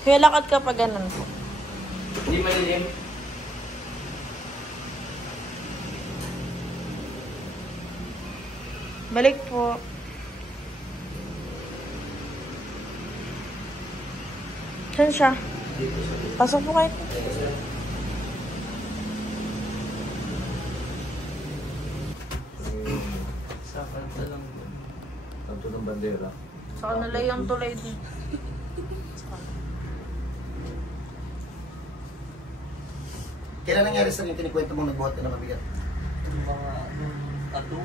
Kaya lakad ka pa ganun po. Hindi malilim. Balik po. Saan siya? Pasok po kayo. Sa kanta lang. Kanto ng bandera. Sa kanila yung tulay din. Kailan nangyari sa rin tinikwento mo nagbuhat ka na mabigat? Yung mga ato.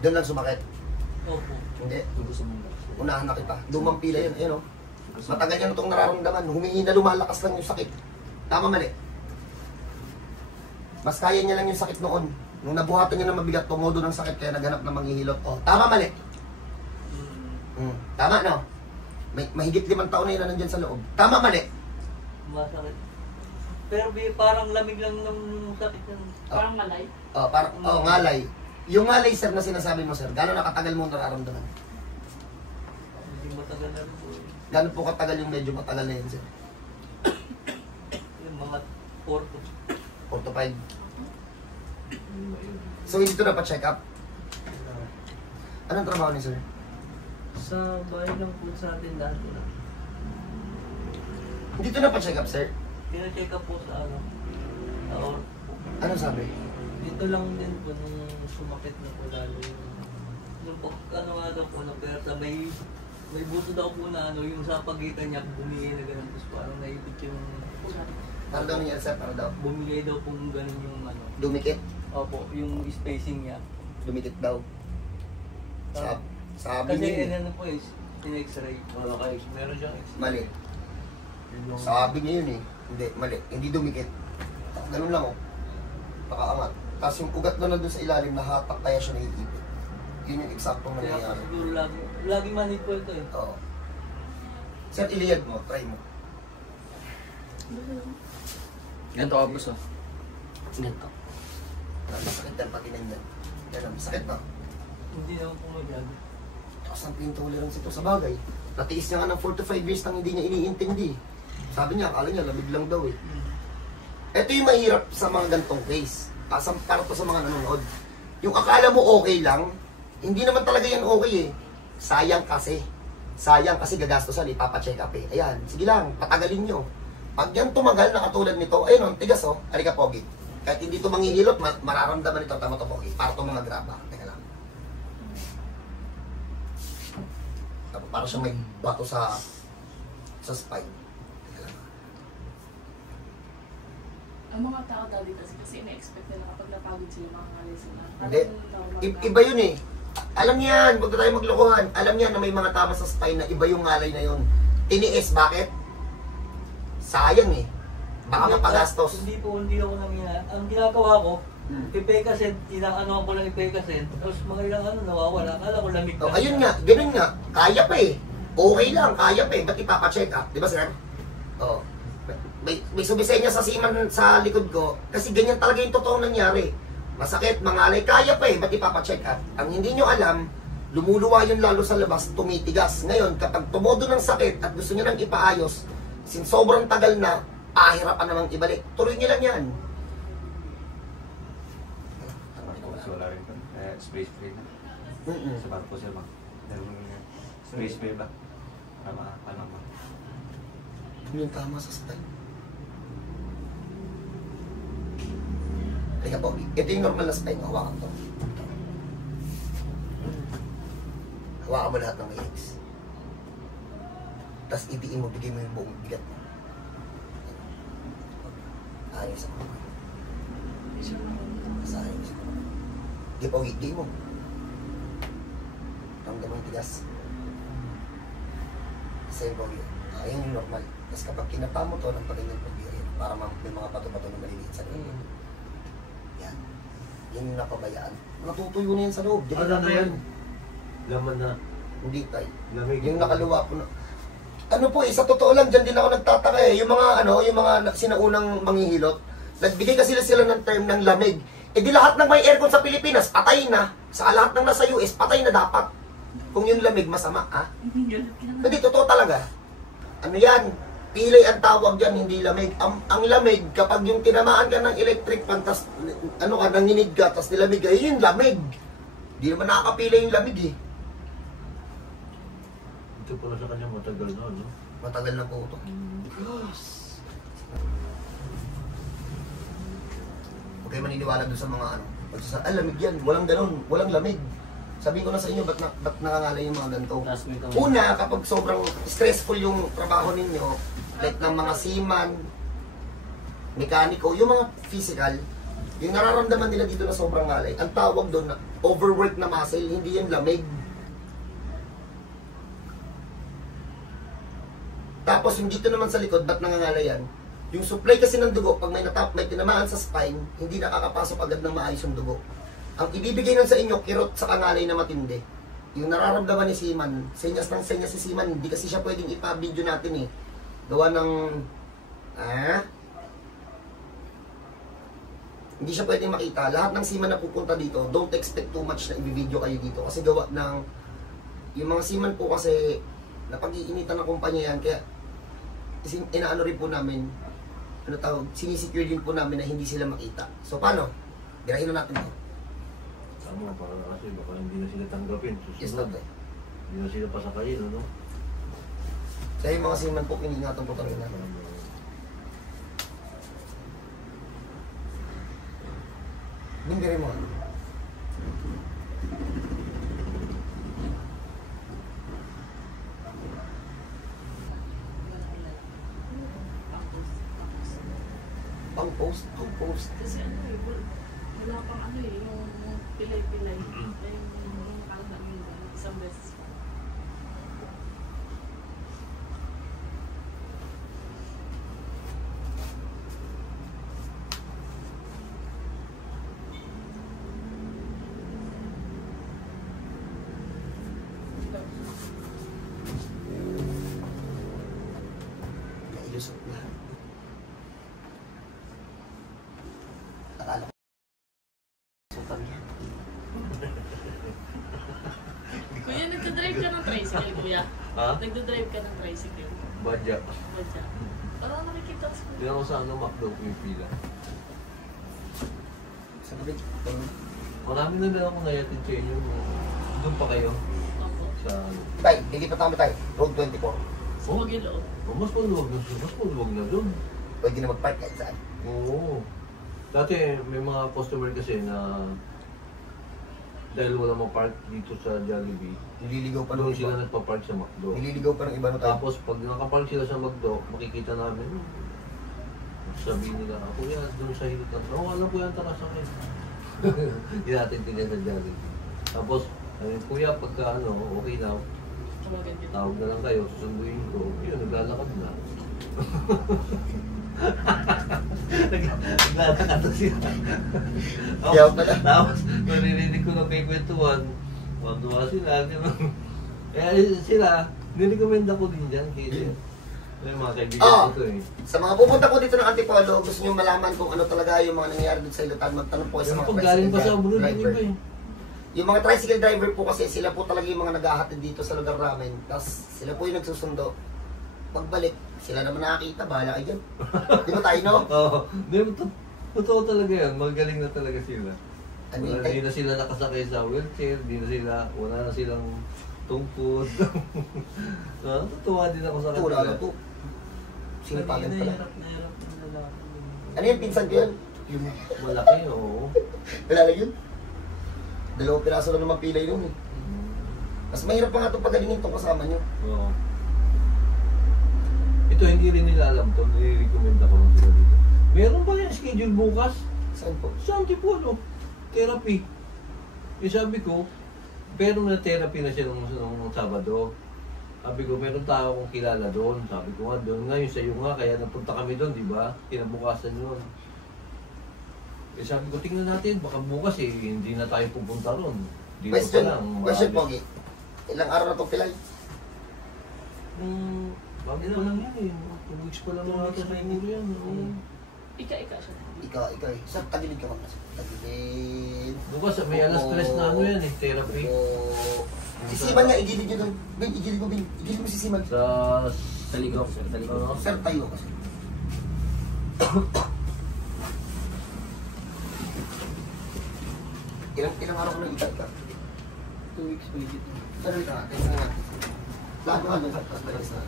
Doon lang sumakit. Opo. Hindi. Tugo sa mga. Unahan na kita. Lumang pila yun. Ayun o. Matagal niya na itong nararamdaman. Humihina, lumalakas lang yung sakit. Tama mali. Mas kaya niya lang yung sakit noon. Nung nabuhatan niya ng mabigat, tumodo ng sakit kaya naghanap ng manghihilot. O, tama mali. Tama no? Mahigit 5 taon na yun na nandyan sa loob. Tama mali. Masakit. Pero parang lamig lang ng sakit ng... Parang malay. Ngalay. Yung ngalay, sir, na sinasabi mo, sir, gano'n nakatagal mo nararamdaman? Hindi matagal na rin po. Gano'n po katagal yung medyo matagal na yun, sir? Yung mga 4 to 4 to 5. So, hindi ito na pa-check up. Anong trabaho ni sir? Sa bahay lang po sa atin dati na. Hindi ito na pa-check up, sir. Pina-check up po sa ano. Anong sabi? Dito lang din po nung sumakit na po lalo yung... Nung ano nga daw po na persa, may buto daw po na ano, yung sa pagitan niya, bumigay na ganun. Tapos parang naipit yung... Ano daw niya, sir? Ano daw? Bumigay daw po ganun yung ano. Dumikit? Opo, yung spacing niya. Dumikit daw. Sabi Kasi niya. ano po eh, in-x-ray. Wala kayo, meron siyang x-ray. Mali. Sabi niya yun eh. Hindi, mali. Hindi dumikit. Ganun lang oh. Nakaangat. Tapos yung ugat na nandun sa ilalim, nahatak kaya siya naiipit. Yun yung eksaktong Kaya nangyayari. siguro lagi manid po ito eh. Oo. Sir, iliyad mo. Try mo. Ganito ka po sa? Ganito. Masakit yan pati na yan. Ganun. Sakit na. Hindi naman po magyari. Tapos ang pain tolerance ito sa bagay. Natiis niya nga ng 4 to 5 years nang hindi niya iniintindi. Sabi niya, akala niya, lamig lang daw eh. Ito yung mahirap sa mga gantong case. Para to sa mga nanonood. Yung akala mo okay lang, hindi naman talaga yan okay eh. Sayang kasi. Sayang kasi gagastosan, ipapacheck up eh. Ayan, sige lang, patagalin nyo. Pag yan tumagal na katulad nito, ayun o, tigas o, halika pogi. Kahit hindi ito manghihilot, mararamdaman ito, tama to pogi. Para ito mga graba. Teka lang. Para siya may bato sa spine. Teka lang. Ang mga tao daw dito kasi ina-expect nila kapag napagod sila makakali sila. Hindi. Iba yun eh. Alam niya yan, huwag na tayo maglokohan. Alam niya na may mga tama sa spine na iba yung ngalay na yun. Tiniis, bakit? Sayang eh. Baka mapagastos. Hindi ako nangyayari. Ang ginagawa ko, ipekasin, inaano ko lang ipekasin, tapos mga ilang ano, nawawala. Akala ko lamig Oh, ayun nga, ganun nga. Kaya pa eh. Okay lang, kaya pa eh. Ba't ipapacheck up? Di ba sir? Oo. May sumisenya sa siman sa likod ko kasi ganyan talaga yung totoong nangyari. Masakit, mangalay, kaya pa eh. Ba't ipapacheck up? Ang hindi nyo alam, lumuluwa yun lalo sa labas, tumitigas. Ngayon, kapag tumodo ng sakit at gusto nyo nang ipaayos, sin sobrang tagal na, pahirapan namang ibalik. Tuloy nyo lang yan. Wala rin po. Spray na. Sa bago po sila ba? Spray ba? Para ba? Ito yung tama sa style. Teka po, ito yung normal na spine. Hawakan to. Hawakan mo lahat ng legs. Tapos itiin mo, bigay mo yung buong bigat mo. Ayos ako. Ayos ako. Di po, higay mo. Ramdam mo yung tigas. Same po yun. Ayun yung normal. Tapos kapag kinapa mo to ng paganyan po yun, para may mga bato-bato na maliliit sa loob. Yan. Yan yung napabayaan. Natutuyo na yan sa loob. Ano na yan? Laman na. Hindi tayo. Lamig. Yung nakaluwa po na. Ano po eh, sa totoo lang, dyan din ako nagtataka eh. Yung mga sinaunang manghihilot, nagbigay kasi sila ng term ng lamig. Eh di lahat ng may aircon sa Pilipinas, patay na. Sa lahat ng nasa US, patay na dapat. kung yung lamig masama, ha? Galit ka na. Hindi, totoo talaga. Ano yan? Pilay ang tawag dyan, hindi lamig. Ang lamig, kapag yung tinamaan ka ng electric fan, tas, ano ka, nanginig ka, tas nilamig ka, yun yung lamig. Hindi naman nakakapilay yung lamig eh. Ito pala sa kanya matagal na, no? Matagal na po ito. Huwag kayo maniniwala doon sa mga ano. Lamig yan. Walang ganun. Walang lamig. Sabihin ko na sa inyo, ba't nangangalay yung mga ganito? Una, kapag sobrang stressful yung trabaho ninyo, like ng mga seaman, mekaniko, yung mga physical, yung nararamdaman nila dito na sobrang ngalay, ang tawag doon na overwork na muscle, hindi yung lamig. Tapos yung dito naman sa likod, ba't nangangalay yan? Yung supply kasi ng dugo, pag may tinamaan sa spine, hindi nakakapasok agad ng maayos yung dugo. Ang ibibigay nun sa inyo, kirot sa kangalay na matindi. Yung nararamdaman ni Seaman, senyas ng senyas si Seaman, hindi kasi siya pwedeng ipa-video natin eh. Gawa ng... Hindi siya pwedeng makita. Lahat ng Seaman na pupunta dito, don't expect too much na i-video kayo dito. Kasi gawa ng... Yung mga Seaman po kasi, napag-iinitan ng kumpanya yan, kaya inaano rin po namin, sinisecure din po namin na hindi sila makita. So paano? Birahin na natin ito. Tama, para kasi baka hindi na sila tanggapin. Yes, Susunod, Lord. hindi na sila pasakayin, ano? Kaya yung mga Seaman po, piningatan po talaga namin. Binggarin mo. Pang post, pang post. Kasi ano eh, wala pang ano eh, yung pilay-pilay. Yung parang namin isang beses pa. Nailusot na. Akala ko. Sutan yan. Kuya, nagdadrive ka ng tricycle, kuya? Ha? Nagdadrive ka ng tricycle. Badya. Badya. Parang nakikita ko sa Hindi ako sa ano, McDo yung pila. Sa kabit. Marami na din ako nayatin sa inyo. Doon pa kayo. Opo. Sa... Tay, lilipat namin tayo. Road 24. Oh, Magilo. mas maluwag na doon. Mas maluwag na doon. Pwede na mag-park kahit saan. Oo. Dati may mga customer kasi na dahil wala ma-park dito sa Jollibee, Nililigaw pa doon ng sila iba. nagpa-park sa McDo. Nililigaw pa ng iba na tayo. Tapos pag nakapark sila sa McDo, makikita namin, sabihin nila, kuya, doon sa hilitan. Oo, alam ko yan, tara sa akin. Hindi natin tingnan sa Jollibee. Tapos, ayun, kuya, pagka ano, okay na, Tumagan kita. tawag na lang kayo, susunduin ko. Yun, naglalakad na. Naglalakad na sila. Kaya pala. Tapos, naririnig ko ng kay kwentuhan, matuwa sila, gano'n. Kaya sila, nirecommend ako din dyan kay may mga kaibigan ko eh. Sa mga pupunta ko dito ng Antipolo, gusto nyo malaman kung ano talaga yung mga nangyayari dito sa Ilutan, magtanong po sa Pero mga pag galing pa sa tricycle abroad, hindi driver. ba eh. Yung mga tricycle driver po kasi, sila po talaga yung mga naghahatid dito sa lugar namin. Tapos sila po yung nagsusundo. Pagbalik, sila naman nakakita, bahala kayo dyan. Di ba tayo, no? Oo. Totoo talaga yan. Magaling na talaga sila. Ano Wala, yun, hindi na sila nakasakay sa wheelchair, hindi na sila, wala na silang tungkod. Natutuwa din ako sa ito, wala kanila. na po. Sinipagan pala. Nahirap na lalaki. Ano yun, pinsan ko yan? Yung malaki, oo. Wala yun? Dalawang piraso lang naman pilay nun eh. Mas mahirap pa nga itong pagalingin itong kasama nyo. Oo. Ito, hindi rin nila alam to. Nire-recommend ako lang sila dito. Meron ba yung schedule bukas? Saan po? Sa Antipolo. Therapy. Eh sabi ko, pero na therapy na siya nung Sabado. Sabi ko, meron tao akong kilala doon. Sabi ko nga doon. Ngayon sa'yo nga, kaya napunta kami doon, di ba? Kinabukasan yun. Eh sabi ko, tingnan natin, baka bukas eh, hindi na tayo pupunta ron. Dito Question, pa lang. question maaga. Pogi. Ilang araw na itong pilay? Bago pa lang yan eh. 2 weeks pa lang mga ito sa inyo yan. Oo. Ika-ika siya. Ikaw eh. Sa tagilid ka muna. Tagilid. Bukas may alas 3 na ano yan eh, therapy. Oo. Sisiman nga, igilid nyo doon. Ben, igilid mo, Ben. Igilid mo sisiman. Sa likod. Sir, tayo kasi. Ilang araw ko nang ikat ka? 2 weeks po dito. Sir, wait na. Tingnan natin. Lahat mo doon. Tapos balis na.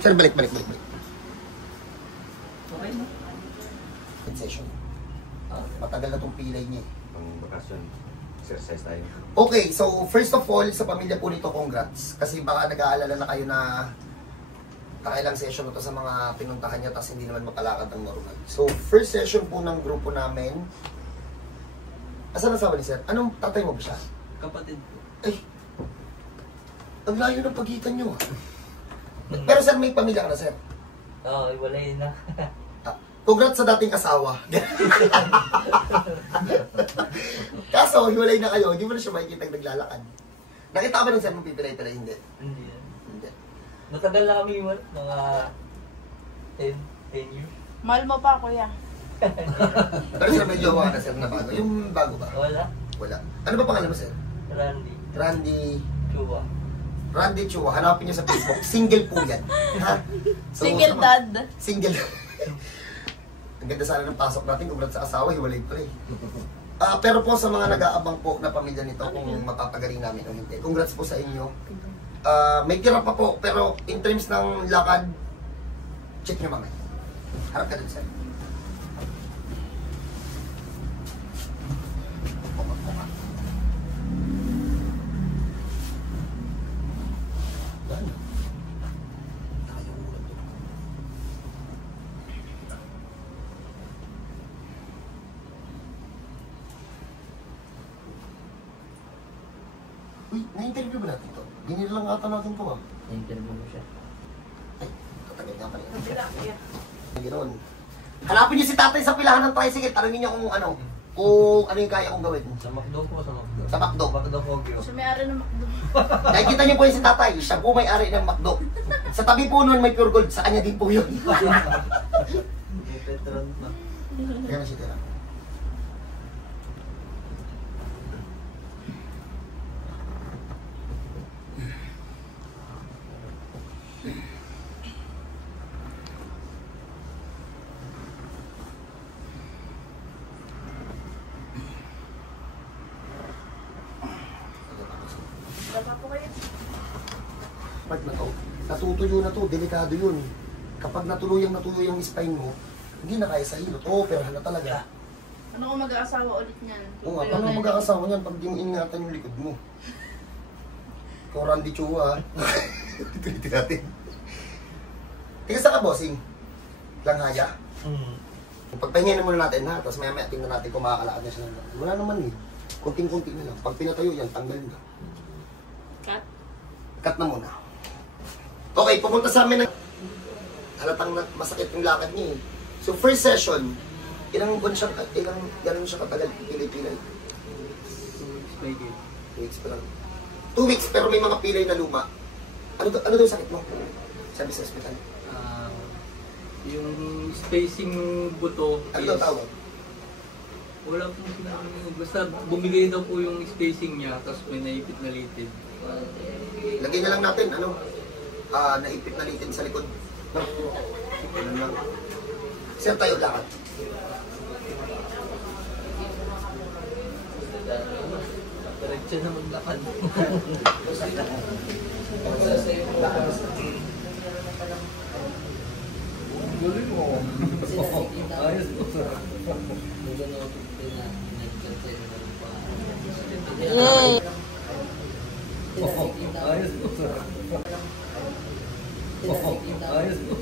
Sir, balik. Okay na. Session. Matagal na itong pilay niya. Pang bakasyon, exercise tayo. Okay, so first of all, sa pamilya po nito, congrats. Kasi baka nag-aalala na kayo na nakailang session ito sa mga pinuntahan niya tapos hindi naman makalakad ng normal. So, first session po ng grupo namin. Asan ang sawa ni Sir? Anong tatay mo ba siya? Kapatid po. Ay, ang layo ng pagitan niyo. Pero Sir, may pamilya ka na, Sir? Oo, iwalay na. Congrats sa dating asawa. Kaso, hiwalay na kayo, hindi mo na siya makikita naglalakad. Nakita ka ba nung Sir mong pipilay-pilay? Hindi. Hindi yan. Hindi. Matagal na kami iwan. Mga 10 years. Mahal mo pa, kuya. Pero Sir, may jowa ka na, Sir, na bago. Yung bago ba? Wala. Wala. Ano ba pangalan mo, Sir? Randy. Randy Chua. Chua. Hanapin niyo sa Facebook. Single po yan. Ha? So, Single sa dad. Single. Ang ganda sana ng pasok natin. Congrats sa asawa, hiwalay pa eh. Pero po sa mga nag-aabang po na pamilya nito, kung mapapagaling namin o hindi, congrats po sa inyo. May tira pa po, pero in terms ng lakad, check nyo mamaya. Harap ka dun, Sir. Uy, na-interview ba natin ito? Ginila lang ata natin ito ah. Na-interview mo siya. Ay, katagal nga pala. Kabila, kuya. Ganoon. Hanapin niyo si tatay sa pilahan ng tricycle. Tanungin niyo kung ano yung kaya kong gawin. Sa McDo po, sa McDo. Sa McDo. McDo Fogio. Siya may ari ng McDo. Nakikita niyo po yung si tatay. Siya po may-ari ng McDo. Sa tabi po nun may pure gold. Sa kanya din po yun. May Petron pa. Kaya na siya tira. Dapa po kayo. Part na to. Natutuyo na to. Delikado yun. Kapag natuloy yung spine mo, hindi na kaya sa hilot. Operahan na talaga. Ano kung mag-aasawa ulit niyan? Oo nga, paano magkakasawa niyan pag di mo ingatan yung likod mo? Ikaw, Randy Chua, ha? Tulitin natin. Tiga sa ka, bossing? Langhaya? Pagpahingayin na muna natin, ha? Tapos maya-maya tingnan natin kung makakalakad na siya. Wala naman eh. Kunting-kunti na lang. Pag pinatayo yan, tanggalin ka. Cut? Cut na muna. Okay, pupunta sa amin ng halatang masakit yung lakad niya eh. So, first session, ilang gano'n siya katagal, pilay-pilay? 2 weeks pa higit. 2 weeks pa lang. 2 weeks, pero may mga pilay na luma. Ano daw yung sakit mo? Sabi sa hospital. Yung spacing buto Ano daw tawag? wala po sinabi. Basta bumigay daw po yung spacing niya, tapos may naipit na litid. Lagyan na lang natin, naipit na litin sa likod. No? Ganun lang. Sir, tayo lakad. Diretso na maglakad. Galing mo. Ayos po. Yay! Ayos po. Ayos po.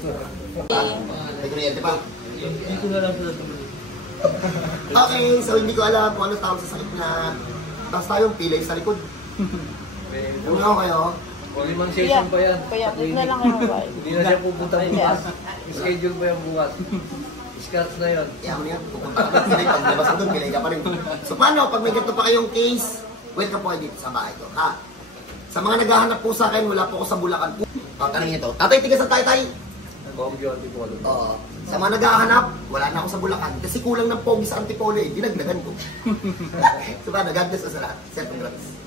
May kuryente pa. Dito na lang sa tumulong. Okay, so hindi ko alam kung ano tawag sa sakit na basta yung pilay sa likod. Una ko kayo. Limang session pa yan. Kuya, dito na lang kayo mabay. Hindi na siya pupunta bukas. Schedule pa yan bukas. Scratch na yun. Kaya mo yan, pupunta ka ng pilay. Pag labas ko doon, pilay ka pa rin. So paano, pag may ganito pa kayong case, welcome po kayo dito sa bahay ko. Ha? Sa mga naghahanap po sa akin, wala po ako sa Bulacan po. Tanongin ito. Tatay, tigas ang tayo tayo. Kong John Tipolo. Oo. Sa mga naghahanap, wala na ako sa Bulacan. Kasi kulang ng pogi sa Antipolo eh, dinagdagan ko. So ba, nag-God bless sa lahat. Sir, congrats.